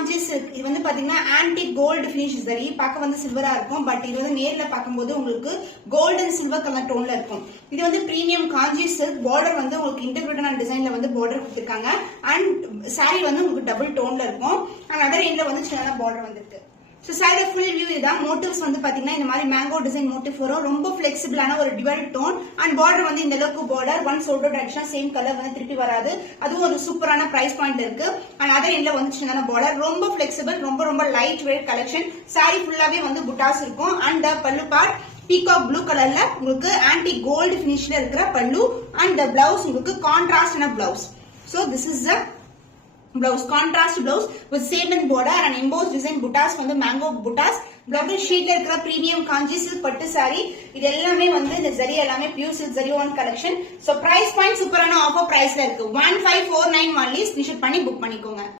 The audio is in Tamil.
காஞ்சி சில்க். இது வந்து பாத்தீங்கன்னா ஆன்டிக் கோல்டு பினிஷ் சரி, பார்க்க வந்து சில்வரா இருக்கும். பட் இது வந்து நேர்ல பார்க்கும்போது உங்களுக்கு கோல்டன் சில்வர் கலர் டோன்ல இருக்கும். இது வந்து பிரீமியம் காஞ்சி சில்க். பார்டர் வந்து உங்களுக்கு இன்டர்பிரேட்டான டிசைன்ல வந்து பார்டர் கொடுத்திருக்காங்க. அண்ட் சாரி வந்து உங்களுக்கு டபுள் டோன்ல இருக்கும். அண்ட் அதர் எண்ட்ல வந்து சின்ன பார்டர் வந்துருக்கு. So சாரி ஃபுல் வியூ இதான். மோட்டிவ்ஸ் வந்து பாத்தீங்கன்னா இந்த மாதிரி மேங்கோ டிசைன் மோட்டிவ் வரும். ரொம்ப பிளெக்சிபிளான ஒரு டிவல் டோன். அண்ட் பார்டர் வந்து இந்த அளவுக்கு border one shoulder direction same colour வந்து திருப்பி வராது. அதுவும் ஒரு சூப்பரான பிரைஸ் பாயிண்ட் இருக்கு. அண்ட் அதர் எண்ட்ல வந்து சின்ன பார்டர். ரொம்ப பிளெக்சிபிள், ரொம்ப ரொம்ப லைட் வெயிட் கலெக்ஷன். சாரி ஃபுல்லாவே வந்து புட்டாஸ் இருக்கும். அண்ட் பல்லு பார்ட் பீகாக் ப்ளூ கலர்ல உங்களுக்கு ஆன்டி கோல்டு பினிஷ்ல இருக்கிற பல்லு. அண்ட் பிளவுஸ் உங்களுக்கு கான்ட்ராஸ்டான blouse. So this is the blouse, contrast blouse with same in border and embossed design buttas வந்து mango buttas. blouse sheetல இருக்கிற premium kanji silk பட்டு saree. இது எல்லாமே வந்து இந்த zari எல்லாமே pure silk zari one collection. So price point சூப்பரான ஆஃபர் பிரைஸ்ல இருக்கு. 1549 only. ஸ்கிரீன்ஷாட் பண்ணி புக் பண்ணிக்கோங்க.